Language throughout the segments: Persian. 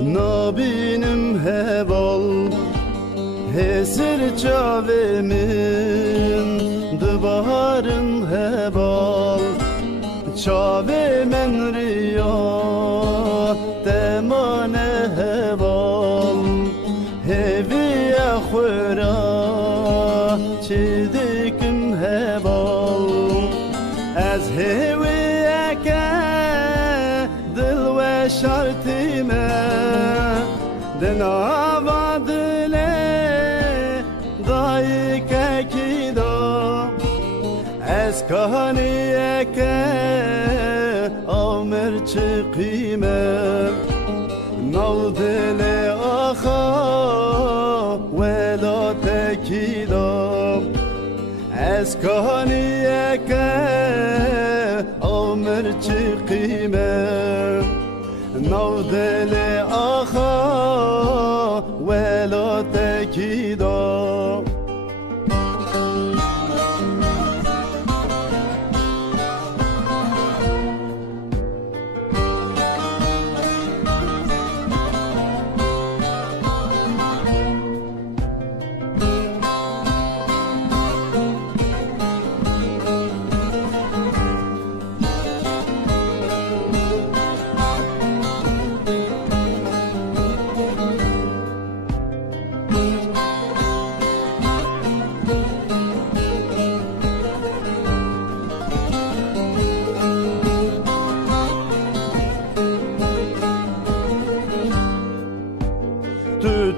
نابینم هوال هزر جاوه من دبارن هوال جاوه من ریا دمان هوال هوی خورا چه دکم هوال از هوی دل و شرطی من دناوا دله دایی که کی دا از کهانیه که عمر چه قیمه نو دل آخا ولا تکی دا از کهانیه که عمر چه قیمه نو دل آخا ولا تکی دا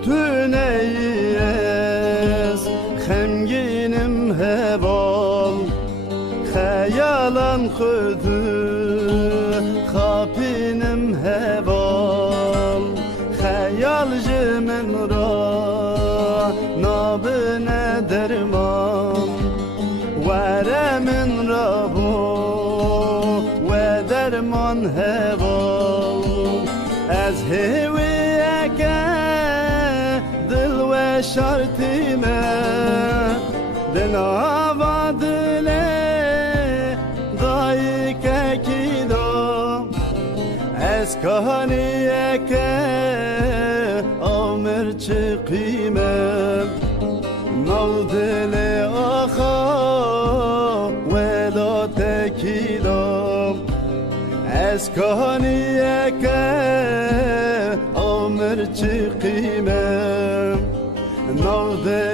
تونیز خمگینم هوال خیالان خودو خاپینم هوال خیال جمن را نابنه درمان ورمن را بو و درمان هوال از هوی دل و شرطی من دناوا دله دایی که کی دا از کهانیه که عمر چه قیمه نو دل آخا ولا تکی دا از کهانیه که عمر چه قیمه نو دل